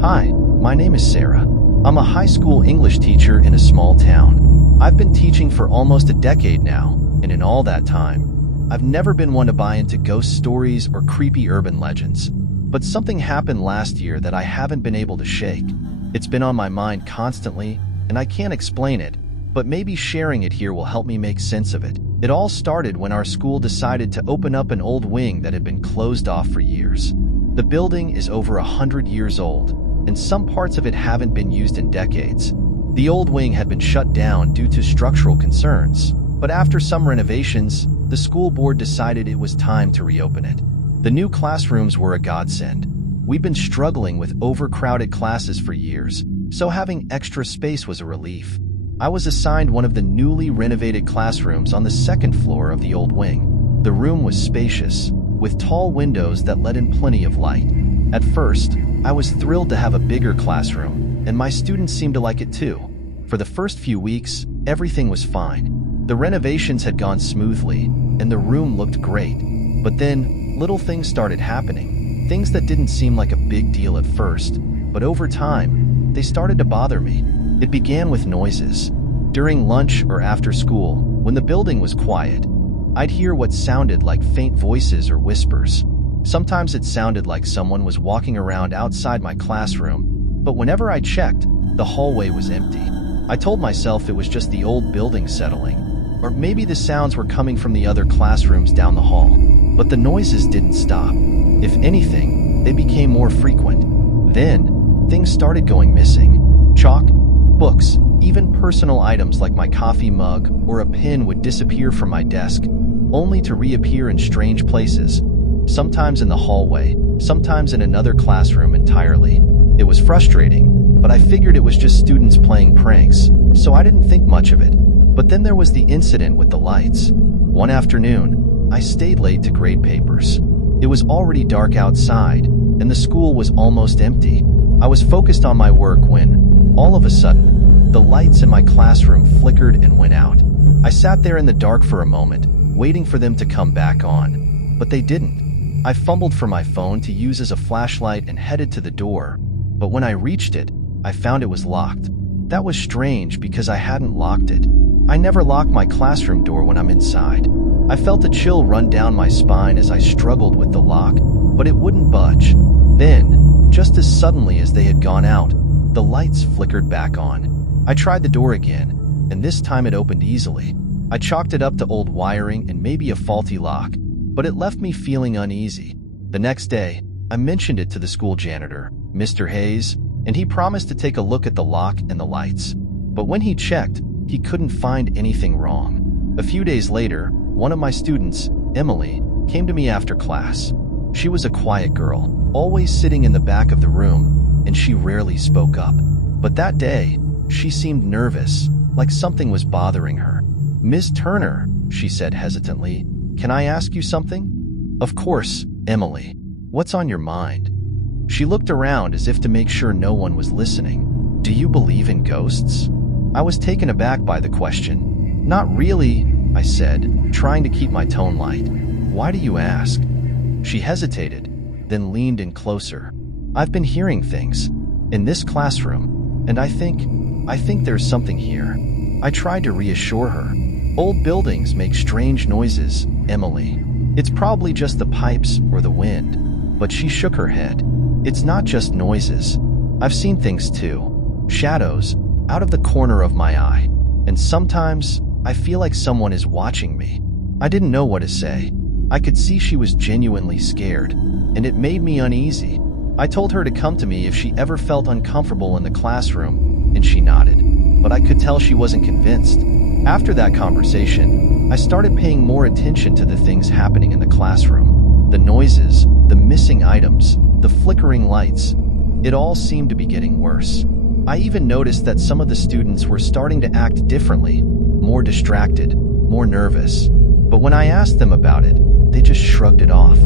Hi, my name is Sarah. I'm a high school English teacher in a small town. I've been teaching for almost a decade now, and in all that time, I've never been one to buy into ghost stories or creepy urban legends. But something happened last year that I haven't been able to shake. It's been on my mind constantly, and I can't explain it, but maybe sharing it here will help me make sense of it. It all started when our school decided to open up an old wing that had been closed off for years. The building is over 100 years old, and some parts of it haven't been used in decades. The old wing had been shut down due to structural concerns, but after some renovations, the school board decided it was time to reopen it. The new classrooms were a godsend. We've been struggling with overcrowded classes for years, so having extra space was a relief. I was assigned one of the newly renovated classrooms on the second floor of the old wing. The room was spacious, with tall windows that let in plenty of light. At first, I was thrilled to have a bigger classroom, and my students seemed to like it too. For the first few weeks, everything was fine. The renovations had gone smoothly, and the room looked great. But then, little things started happening. Things that didn't seem like a big deal at first, but over time, they started to bother me. It began with noises. During lunch or after school, when the building was quiet, I'd hear what sounded like faint voices or whispers. Sometimes it sounded like someone was walking around outside my classroom, but whenever I checked, the hallway was empty. I told myself it was just the old building settling, or maybe the sounds were coming from the other classrooms down the hall. But the noises didn't stop. If anything, they became more frequent. Then, things started going missing. Chalk, books, even personal items like my coffee mug or a pen would disappear from my desk, only to reappear in strange places. Sometimes in the hallway, sometimes in another classroom entirely. It was frustrating, but I figured it was just students playing pranks, so I didn't think much of it. But then there was the incident with the lights. One afternoon, I stayed late to grade papers. It was already dark outside, and the school was almost empty. I was focused on my work when, all of a sudden, the lights in my classroom flickered and went out. I sat there in the dark for a moment, waiting for them to come back on, but they didn't. I fumbled for my phone to use as a flashlight and headed to the door, but when I reached it, I found it was locked. That was strange because I hadn't locked it. I never lock my classroom door when I'm inside. I felt a chill run down my spine as I struggled with the lock, but it wouldn't budge. Then, just as suddenly as they had gone out, the lights flickered back on. I tried the door again, and this time it opened easily. I chalked it up to old wiring and maybe a faulty lock, but it left me feeling uneasy. The next day, I mentioned it to the school janitor, Mr. Hayes, and he promised to take a look at the lock and the lights. But when he checked, he couldn't find anything wrong. A few days later, one of my students, Emily, came to me after class. She was a quiet girl, always sitting in the back of the room, and she rarely spoke up. But that day, she seemed nervous, like something was bothering her. "Miss Turner," she said hesitantly, "can I ask you something?" "Of course, Emily. What's on your mind?" She looked around as if to make sure no one was listening. "Do you believe in ghosts?" I was taken aback by the question. "Not really," I said, trying to keep my tone light. "Why do you ask?" She hesitated, then leaned in closer. "I've been hearing things in this classroom, and I think there's something here." I tried to reassure her. "Old buildings make strange noises, Emily. It's probably just the pipes or the wind." But she shook her head. "It's not just noises. I've seen things too. Shadows, out of the corner of my eye. And sometimes, I feel like someone is watching me." I didn't know what to say. I could see she was genuinely scared, and it made me uneasy. I told her to come to me if she ever felt uncomfortable in the classroom, and she nodded. But I could tell she wasn't convinced. After that conversation, I started paying more attention to the things happening in the classroom. The noises, the missing items, the flickering lights. It all seemed to be getting worse. I even noticed that some of the students were starting to act differently, more distracted, more nervous. But when I asked them about it, they just shrugged it off.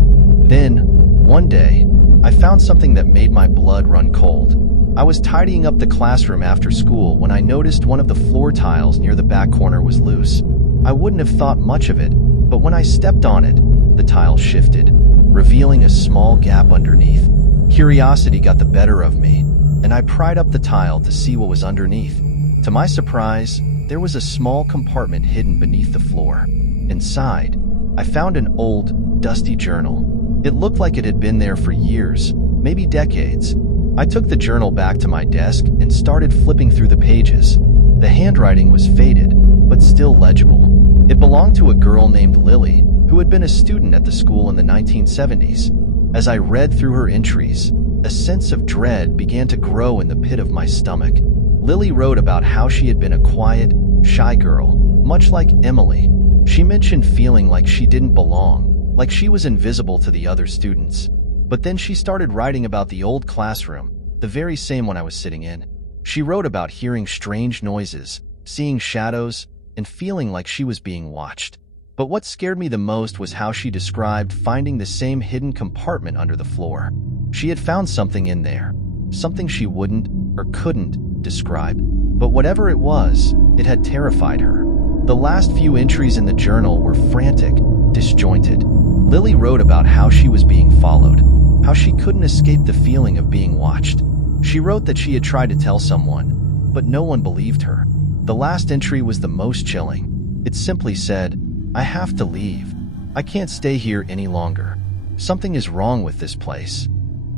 Then, one day, I found something that made my blood run cold. I was tidying up the classroom after school when I noticed one of the floor tiles near the back corner was loose. I wouldn't have thought much of it, but when I stepped on it, the tile shifted, revealing a small gap underneath. Curiosity got the better of me, and I pried up the tile to see what was underneath. To my surprise, there was a small compartment hidden beneath the floor. Inside, I found an old, dusty journal. It looked like it had been there for years, maybe decades. I took the journal back to my desk and started flipping through the pages. The handwriting was faded, but still legible. It belonged to a girl named Lily, who had been a student at the school in the 1970s. As I read through her entries, a sense of dread began to grow in the pit of my stomach. Lily wrote about how she had been a quiet, shy girl, much like Emily. She mentioned feeling like she didn't belong, like she was invisible to the other students. But then she started writing about the old classroom, the very same one I was sitting in. She wrote about hearing strange noises, seeing shadows, and feeling like she was being watched. But what scared me the most was how she described finding the same hidden compartment under the floor. She had found something in there, something she wouldn't or couldn't describe. But whatever it was, it had terrified her. The last few entries in the journal were frantic, disjointed. Lily wrote about how she was being followed, how she couldn't escape the feeling of being watched. She wrote that she had tried to tell someone, but no one believed her. The last entry was the most chilling. It simply said, "I have to leave. I can't stay here any longer. Something is wrong with this place."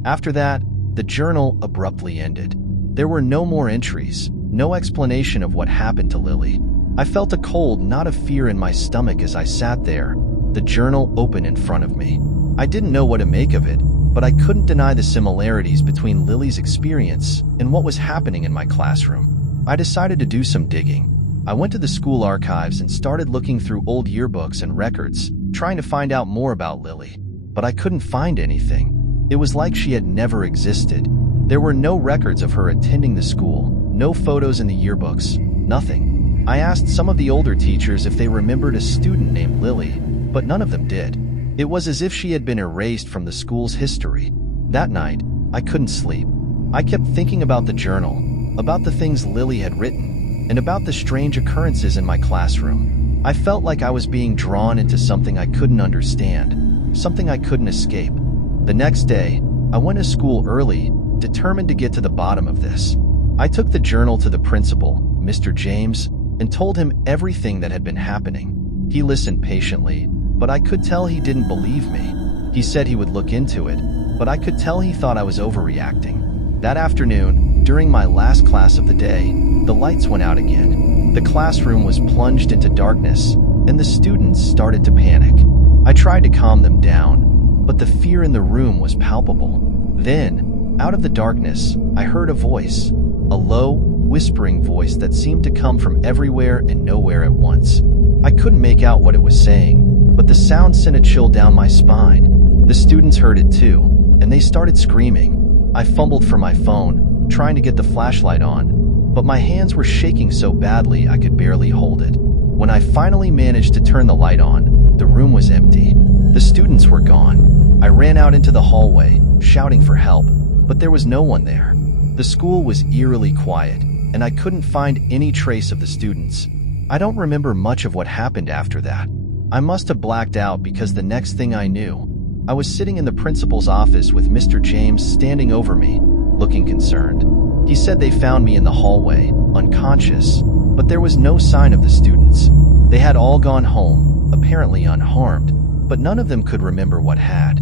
After that, the journal abruptly ended. There were no more entries, no explanation of what happened to Lily. I felt a cold knot of fear in my stomach as I sat there, the journal open in front of me. I didn't know what to make of it, but I couldn't deny the similarities between Lily's experience and what was happening in my classroom. I decided to do some digging. I went to the school archives and started looking through old yearbooks and records, trying to find out more about Lily. But I couldn't find anything. It was like she had never existed. There were no records of her attending the school, no photos in the yearbooks, nothing. I asked some of the older teachers if they remembered a student named Lily, but none of them did. It was as if she had been erased from the school's history. That night, I couldn't sleep. I kept thinking about the journal, about the things Lily had written, and about the strange occurrences in my classroom. I felt like I was being drawn into something I couldn't understand, something I couldn't escape. The next day, I went to school early, determined to get to the bottom of this. I took the journal to the principal, Mr. James, and told him everything that had been happening. He listened patiently, but I could tell he didn't believe me. He said he would look into it, but I could tell he thought I was overreacting. That afternoon, during my last class of the day, the lights went out again. The classroom was plunged into darkness, and the students started to panic. I tried to calm them down, but the fear in the room was palpable. Then, out of the darkness, I heard a voice, a low, whispering voice that seemed to come from everywhere and nowhere at once. I couldn't make out what it was saying, but the sound sent a chill down my spine. The students heard it too, and they started screaming. I fumbled for my phone, trying to get the flashlight on, but my hands were shaking so badly I could barely hold it. When I finally managed to turn the light on, the room was empty. The students were gone. I ran out into the hallway, shouting for help, but there was no one there. The school was eerily quiet, and I couldn't find any trace of the students. I don't remember much of what happened after that. I must have blacked out because the next thing I knew, I was sitting in the principal's office with Mr. James standing over me, looking concerned. He said they found me in the hallway, unconscious, but there was no sign of the students. They had all gone home, apparently unharmed, but none of them could remember what had.